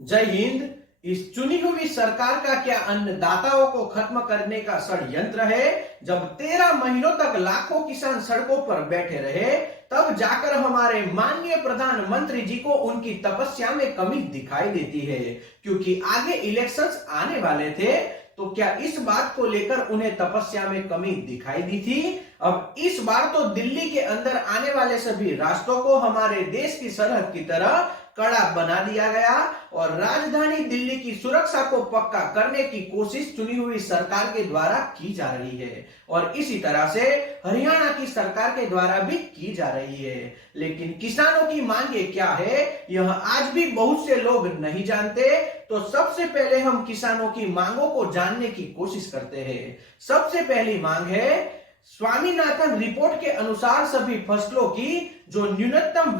जय हिंद। इस चुनी हुई सरकार का क्या अन्नदाताओं को खत्म करने का षड्यंत्र है? जब 13 महीनों तक लाखों किसान सड़कों पर बैठे रहे, तब जाकर हमारे माननीय प्रधानमंत्री जी को उनकी तपस्या में कमी दिखाई देती है। क्योंकि आगे इलेक्शंस आने वाले थे, तो क्या इस बात को लेकर उन्हें तपस्या में कमी दिखाई दी थी? अब इस बार तो दिल्ली के अंदर आने वाले सभी रास्तों को हमारे देश की सरहद की तरह कड़ा बना दिया गया और राजधानी दिल्ली की सुरक्षा को पक्का करने की कोशिश चुनी हुई सरकार के द्वारा की जा रही है और इसी तरह से हरियाणा की सरकार के द्वारा भी की जा रही है। लेकिन किसानों की मांगे क्या है, यह आज भी बहुत से लोग नहीं जानते। तो सबसे पहले हम किसानों की मांगों को जानने की कोशिश करते हैं। सबसे पहली मांग है, स्वामीनाथन रिपोर्ट के अनुसार सभी फसलों की जो न्यूनतम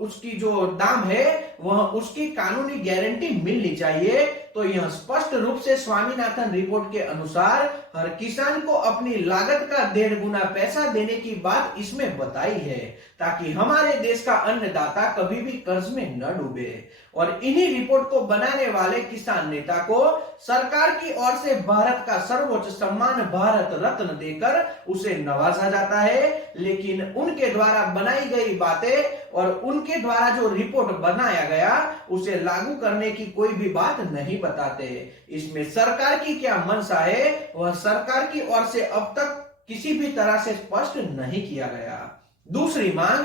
उसकी जो दाम है वह उसकी कानूनी गारंटी मिलनी चाहिए। तो यह स्पष्ट रूप से स्वामीनाथन रिपोर्ट के अनुसार हर किसान को अपनी लागत का 1.5 गुना पैसा देने की बात इसमें बताई है, ताकि हमारे देश का अन्नदाता कभी भी कर्ज में न डूबे। और इन्हीं रिपोर्ट को बनाने वाले किसान नेता को सरकार की ओर से भारत का सर्वोच्च सम्मान भारत रत्न देकर उसे नवाजा जाता है। लेकिन उनके द्वारा बनाई गई बातें और उनके द्वारा जो रिपोर्ट बनाया गया उसे लागू करने की कोई भी बात नहीं बताते। इसमें सरकार की क्या मंशा है, वह सरकार की ओर से अब तक किसी भी तरह से स्पष्ट नहीं किया गया। दूसरी मांग,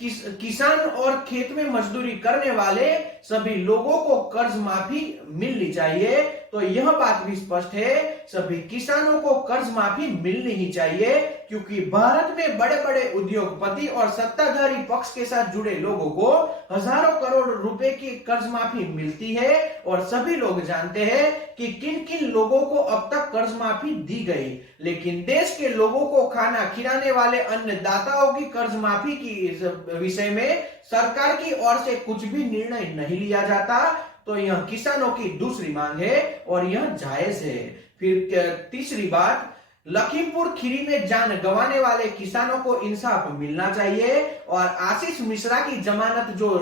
किसान और खेत में मजदूरी करने वाले सभी लोगों को कर्ज माफी मिलनी चाहिए। तो यह बात भी स्पष्ट है, सभी किसानों को कर्ज माफी मिलनी ही चाहिए, क्योंकि भारत में बड़े बड़े उद्योगपति और सत्ताधारी पक्ष के साथ जुड़े लोगों को हजारों करोड़ रुपए की कर्ज माफी मिलती है और सभी लोग जानते हैं कि किन किन लोगों को अब तक कर्ज माफी दी गई। लेकिन देश के लोगों को खाना खिलाने वाले अन्नदाताओं की कर्ज माफी की विषय में सरकार की ओर से कुछ भी निर्णय नहीं लिया जाता। तो यह किसानों की दूसरी मांग है और यह जायज है। फिर तीसरी बात, लखीमपुर खीरी में जान गंवाने वाले किसानों को इंसाफ मिलना चाहिए और आशीष मिश्रा की जमानत को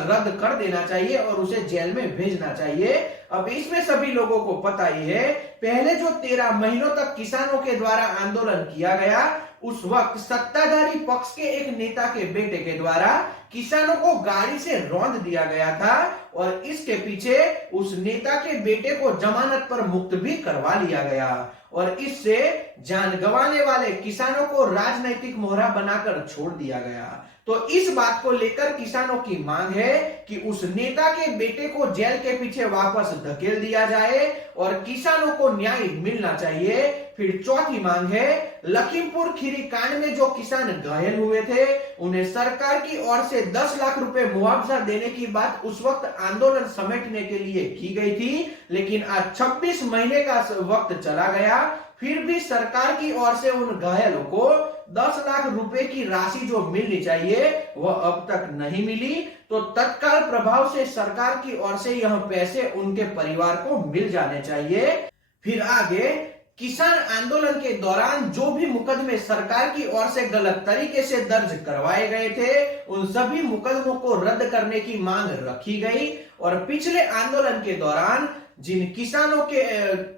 रद्द कर देना चाहिए और उसे जेल में भेजना चाहिए। अब इसमें सभी लोगों को पता ही है, पहले जो 13 महीनों तक किसानों के द्वारा आंदोलन किया गया, उस वक्त सत्ताधारी पक्ष के एक नेता के बेटे के द्वारा किसानों को गाड़ी से रौंद दिया गया था और इसके पीछे उस नेता के बेटे को जमानत पर मुक्त भी करवा लिया गया और इससे जान गंवाने वाले किसानों को राजनीतिक मोहरा बनाकर छोड़ दिया गया। तो इस बात को लेकर किसानों की मांग है कि उस नेता के बेटे को जेल के पीछे वापस धकेल दिया जाए और किसानों को न्याय मिलना चाहिए। फिर चौथी मांग है, लखीमपुर खीरी कांड में जो किसान घायल हुए थे उन्हें सरकार की ओर से 10 लाख रुपए मुआवजा देने की बात उस वक्त आंदोलन समेटने के लिए की गई थी। लेकिन आज 26 महीने का वक्त चला गया, फिर भी सरकार की ओर से उन घायलों को 10 लाख रुपए की राशि जो मिलनी चाहिए वह अब तक नहीं मिली। तो तत्काल प्रभाव से सरकार की ओर से यह पैसे उनके परिवार को मिल जाने चाहिए। फिर आगे, किसान आंदोलन के दौरान जो भी मुकदमे सरकार की ओर से गलत तरीके से दर्ज करवाए गए थे, उन सभी मुकदमों को रद्द करने की मांग रखी गई और पिछले आंदोलन के दौरान जिन किसानों के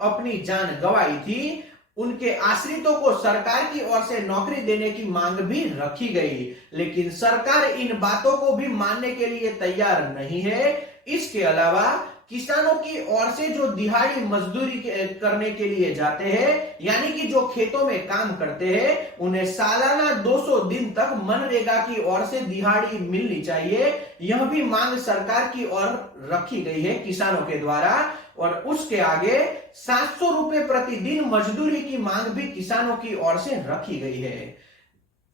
अपनी जान गंवाई थी, उनके आश्रितों को सरकार की ओर से नौकरी देने की मांग भी रखी गई। लेकिन सरकार इन बातों को भी मानने के लिए तैयार नहीं है। इसके अलावा किसानों की ओर से जो दिहाड़ी मजदूरी करने के लिए जाते हैं, यानी कि जो खेतों में काम करते हैं, उन्हें सालाना 200 दिन तक मनरेगा की ओर से दिहाड़ी मिलनी चाहिए। यह भी मांग सरकार की ओर रखी गई है किसानों के द्वारा। और उसके आगे 700 रुपए प्रतिदिन मजदूरी की मांग भी किसानों की ओर से रखी गई है।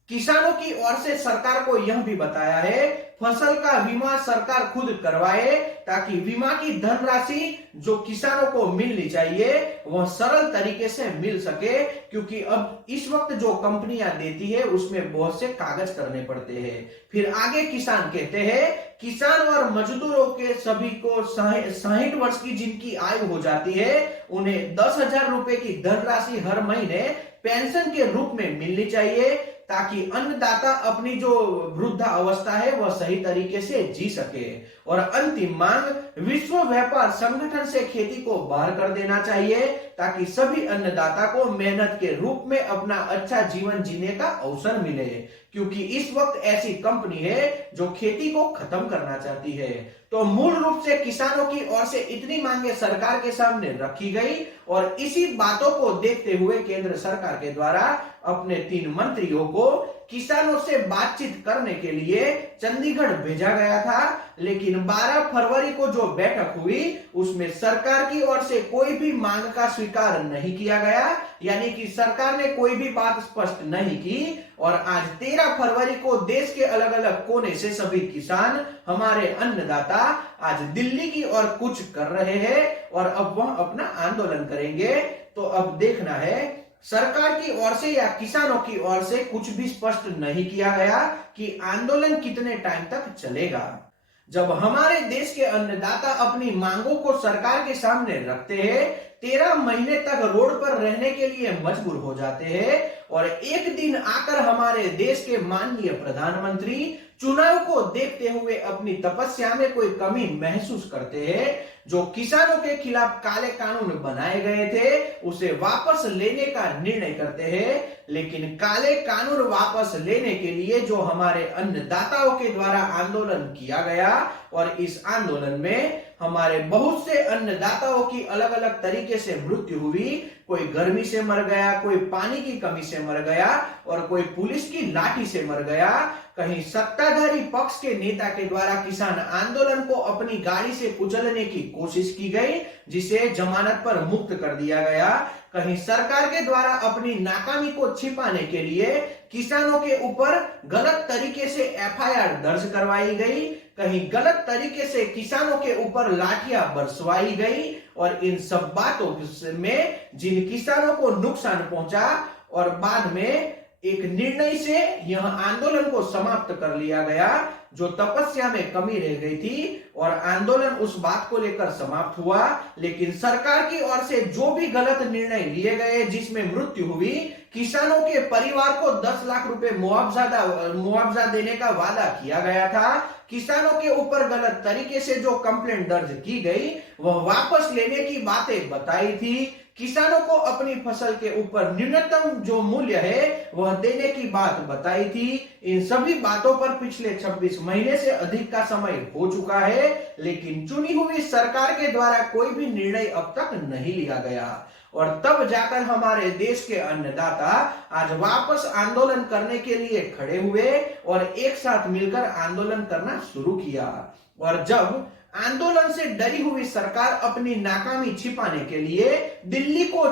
किसानों की ओर से सरकार को यह भी बताया है, फसल का बीमा सरकार खुद करवाए, ताकि बीमा की धनराशि जो किसानों को मिलनी चाहिए वह सरल तरीके से मिल सके, क्योंकि अब इस वक्त जो कंपनियां देती है उसमें बहुत से कागज करने पड़ते हैं। फिर आगे किसान कहते हैं, किसान और मजदूरों के सभी को 60 वर्ष की जिनकी आयु हो जाती है, उन्हें 10,000 रुपए की धनराशि हर महीने पेंशन के रूप में मिलनी चाहिए, ताकि अन्नदाता अपनी जो वृद्धा अवस्था है वह सही तरीके से जी सके। और अंतिम मांग, विश्व व्यापार संगठन से खेती को बाहर कर देना चाहिए ताकि सभी अन्नदाता को मेहनत के रूप में अपना अच्छा जीवन जीने का अवसर मिले, क्योंकि इस वक्त ऐसी कंपनी है जो खेती को खत्म करना चाहती है। तो मूल रूप से किसानों की ओर से इतनी मांगे सरकार के सामने रखी गई और इसी बातों को देखते हुए केंद्र सरकार के द्वारा अपने 3 मंत्रियों को किसानों से बातचीत करने के लिए चंडीगढ़ भेजा गया था। लेकिन 12 फरवरी को जो बैठक हुई उसमें सरकार की ओर से कोई भी मांग का स्वीकार नहीं किया गया, यानी कि सरकार ने कोई भी बात स्पष्ट नहीं की। और आज 13 फरवरी को देश के अलग अलग कोने से सभी किसान, हमारे अन्नदाता आज दिल्ली की ओर कुछ कर रहे हैं और अब वह अपना आंदोलन करेंगे। तो अब देखना है, सरकार की ओर से या किसानों की ओर से कुछ भी स्पष्ट नहीं किया गया कि आंदोलन कितने टाइम तक चलेगा। जब हमारे देश के अन्नदाता अपनी मांगों को सरकार के सामने रखते हैं, 13 महीने तक रोड पर रहने के लिए मजबूर हो जाते हैं और एक दिन आकर हमारे देश के माननीय प्रधानमंत्री चुनाव को देखते हुए अपनी तपस्या में कोई कमी महसूस करते हैं, जो किसानों के खिलाफ काले कानून बनाए गए थे उसे वापस लेने का निर्णय करते हैं। लेकिन काले कानून वापस लेने के लिए जो हमारे अन्नदाताओं के द्वारा आंदोलन किया गया और इस आंदोलन में हमारे बहुत से अन्नदाताओं की अलग अलग तरीके से मृत्यु हुई। कोई गर्मी से मर गया, कोई पानी की कमी से मर गया और कोई पुलिस की लाठी से मर गया। कहीं सत्ताधारी पक्ष के नेता के द्वारा किसान आंदोलन को अपनी गाड़ी से कुचलने की कोशिश की गई, जिसे जमानत पर मुक्त कर दिया गया। कहीं सरकार के द्वारा अपनी नाकामी को छिपाने के लिए किसानों के ऊपर गलत तरीके से एफआईआर दर्ज करवाई गई, कहीं गलत तरीके से किसानों के ऊपर लाठियां बरसवाई गई। और इन सब बातों में जिन किसानों को नुकसान पहुंचा और बाद में एक निर्णय से यह आंदोलन को समाप्त कर लिया गया, जो तपस्या में कमी रह गई थी और आंदोलन उस बात को लेकर समाप्त हुआ। लेकिन सरकार की ओर से जो भी गलत निर्णय लिए गए जिसमें मृत्यु हुई, किसानों के परिवार को 10 लाख रुपए मुआवजा देने का वादा किया गया था, किसानों के ऊपर गलत तरीके से जो कंप्लेंट दर्ज की गई वह वापस लेने की बातें बताई थी, किसानों को अपनी फसल के ऊपर न्यूनतम जो मूल्य है वह देने की बात बताई थी। इन सभी बातों पर पिछले 26 महीने से अधिक का समय हो चुका है, लेकिन चुनी हुई सरकार के द्वारा कोई भी निर्णय अब तक नहीं लिया गया। और तब जाकर हमारे देश के अन्नदाता आज वापस आंदोलन करने के लिए खड़े हुए और एक साथ मिलकर आंदोलन करना शुरू किया। और जब आंदोलन से डरी हुई सरकार अपनी नाकामी छिपाने के लिए दिल्ली को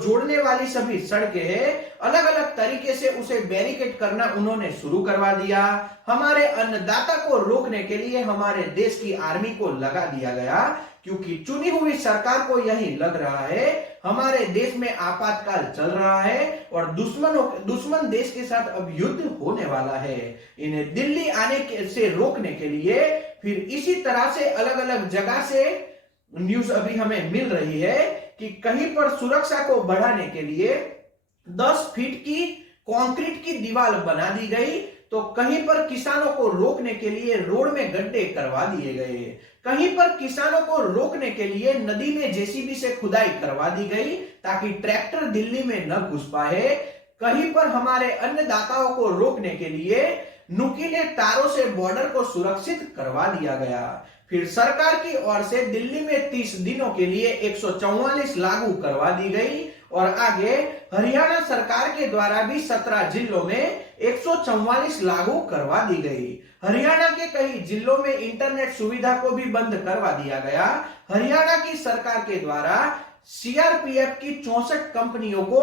जोड़ने वाली सभी सड़कें हैं, अलग अलग तरीके से उसे बैरिकेड करना उन्होंने शुरू करवा दिया। हमारे अन्नदाता को रोकने के लिए हमारे देश की आर्मी को लगा दिया गया, क्योंकि चुनी हुई सरकार को यही लग रहा है हमारे देश में आपातकाल चल रहा है और दुश्मन देश के साथ अब युद्ध होने वाला है। इन्हें दिल्ली आने से रोकने के लिए फिर इसी तरह से अलग अलग जगह से न्यूज अभी हमें मिल रही है कि कहीं पर सुरक्षा को बढ़ाने के लिए 10 फीट की कंक्रीट की दीवार बना दी गई, तो कहीं पर किसानों को रोकने के लिए रोड में गड्ढे करवा दिए गए, कहीं पर किसानों को रोकने के लिए नदी में जेसीबी से खुदाई करवा दी गई ताकि ट्रैक्टर दिल्ली में न घुस पाए, कहीं पर हमारे अन्नदाताओं को रोकने के लिए नुकीले तारों से बॉर्डर को सुरक्षित करवा दिया गया। फिर सरकार की ओर से दिल्ली में 30 दिनों के लिए 144 लागू करवा दी गई और आगे हरियाणा सरकार के द्वारा भी 17 जिलों में 144 लागू करवा दी गई। हरियाणा के कई जिलों में इंटरनेट सुविधा को भी बंद करवा दिया गया। हरियाणा की सरकार के द्वारा सीआरपीएफ की 64 कंपनियों को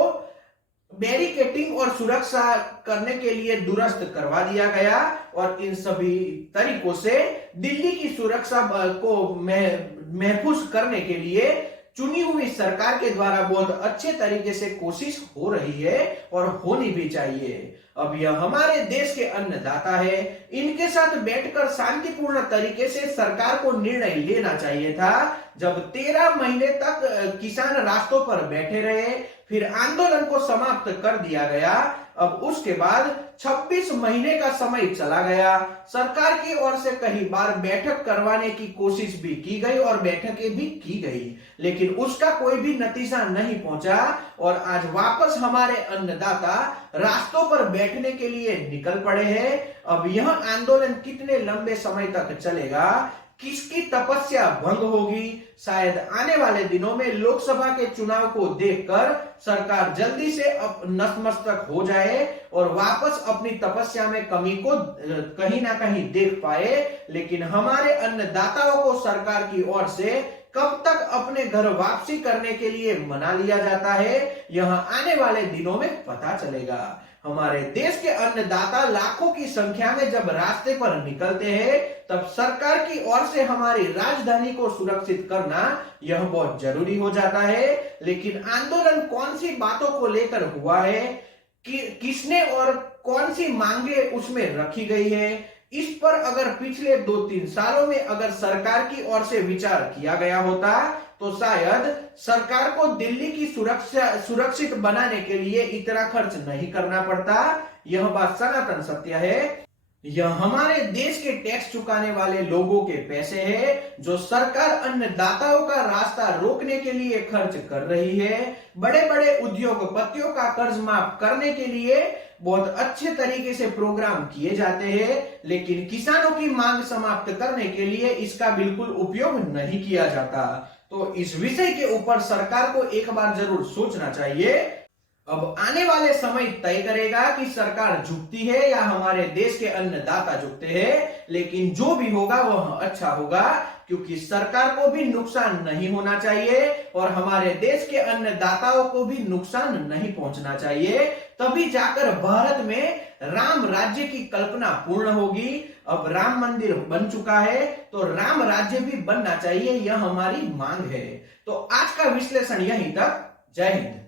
बैरिकेटिंग और सुरक्षा करने के लिए दुरुस्त करवा दिया गया और इन सभी तरीकों से दिल्ली की सुरक्षा को महफूज करने के लिए चुनी हुई सरकार के द्वारा बहुत अच्छे तरीके से कोशिश हो रही है और होनी भी चाहिए। अब यह हमारे देश के अन्नदाता है, इनके साथ बैठकर शांतिपूर्ण तरीके से सरकार को निर्णय लेना चाहिए था। जब 13 महीने तक किसान रास्तों पर बैठे रहे, फिर आंदोलन को समाप्त कर दिया गया, अब उसके बाद 26 महीने का समय चला गया। सरकार की ओर से कई बार बैठक करवाने की कोशिश भी की गई और बैठकें भी की गई, लेकिन उसका कोई भी नतीजा नहीं पहुंचा और आज वापस हमारे अन्नदाता रास्तों पर बैठने के लिए निकल पड़े हैं। अब यह आंदोलन कितने लंबे समय तक चलेगा, किसकी तपस्या भंग होगी, शायद आने वाले दिनों में लोकसभा के चुनाव को देखकर सरकार जल्दी से नतमस्तक हो जाए और वापस अपनी तपस्या में कमी को कहीं ना कहीं देख पाए। लेकिन हमारे अन्नदाताओं को सरकार की ओर से कब तक अपने घर वापसी करने के लिए मना लिया जाता है, यह आने वाले दिनों में पता चलेगा। हमारे देश के अन्नदाता लाखों की संख्या में जब रास्ते पर निकलते हैं, तब सरकार की ओर से हमारी राजधानी को सुरक्षित करना यह बहुत जरूरी हो जाता है। लेकिन आंदोलन कौन सी बातों को लेकर हुआ है, किसने और कौन सी मांगे उसमें रखी गई है, इस पर अगर पिछले 2-3 सालों में अगर सरकार की ओर से विचार किया गया होता तो शायद सरकार को दिल्ली की सुरक्षित बनाने के लिए इतना खर्च नहीं करना पड़ता। यह बात सनातन सत्य है। यह हमारे देश के टैक्स चुकाने वाले लोगों के पैसे हैं, जो सरकार अन्नदाताओं का रास्ता रोकने के लिए खर्च कर रही है। बड़े बड़े उद्योगपतियों का कर्ज माफ करने के लिए बहुत अच्छे तरीके से प्रोग्राम किए जाते हैं, लेकिन किसानों की मांग समाप्त करने के लिए इसका बिल्कुल उपयोग नहीं किया जाता। तो इस विषय के ऊपर सरकार को एक बार जरूर सोचना चाहिए। अब आने वाले समय तय करेगा कि सरकार झुकती है या हमारे देश के अन्नदाता झुकते हैं, लेकिन जो भी होगा वह अच्छा होगा, क्योंकि सरकार को भी नुकसान नहीं होना चाहिए और हमारे देश के अन्नदाताओं को भी नुकसान नहीं पहुंचना चाहिए। तभी जाकर भारत में राम राज्य की कल्पना पूर्ण होगी। अब राम मंदिर बन चुका है तो राम राज्य भी बनना चाहिए, यह हमारी मांग है। तो आज का विश्लेषण यहीं तक। जय हिंद।